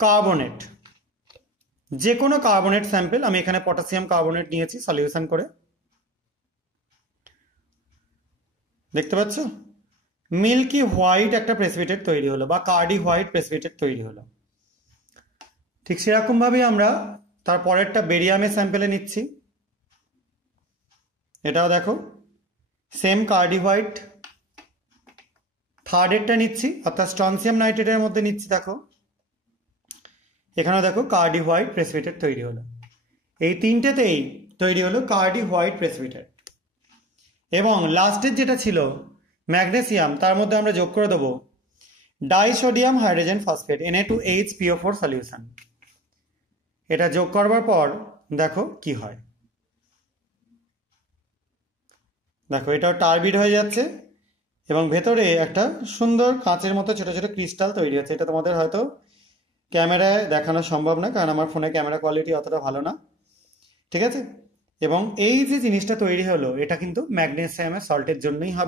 Carbonate, যে কোনো carbonate sample, আমি এখানে পটাশিয়াম কার্বনেট নিয়েছি সলিউশন করে, দেখতে পাচ্ছ মিল্কি হোয়াইট একটা প্রেসিপিটেট তৈরি হলো বা কার্ডি হোয়াইট প্রেসিপিটেট তৈরি হলো। ঠিক সেরকম ভাবেই আমরা তার পরেরটা বেরিয়ামের স্যাম্পেলে নিচ্ছি, এটাও দেখো সেম কার্ডি হোয়াইট। থার্ডেরটা নিচ্ছি অর্থাৎ স্ট্রনসিয়াম নাইট্রেটের মধ্যে নিচ্ছি, দেখো এখানেও দেখো কার্ডি হোয়াইট প্রেসিপিটেট তৈরি হলো। এই তিনটেতেই তৈরি হলো কার্ডি হোয়াইট প্রেসিপিটেট। এবং লাস্টের যেটা ছিল ম্যাগনেসিয়াম, তার মধ্যে আমরা যোগ করে দেবো disodium hydrogen phosphate Na2HPO4 solution. এটা যোগ করবার পর দেখো কি হয়, দেখো এটাও টার্বিড হয়ে যাচ্ছে এবং ভেতরে একটা সুন্দর কাঁচের মতো ছোট ছোট ক্রিস্টাল তৈরি হচ্ছে। এটা তোমাদের হয়তো ক্যামেরায় দেখানো সম্ভব না, কারণ আমার ফোনে ক্যামেরা কোয়ালিটি অতটা ভালো না, ঠিক আছে। এবং এই যে জিনিসটা তৈরি হলো এটা কিন্তু ম্যাগনেসিয়ামের সল্টের জন্যই হবে।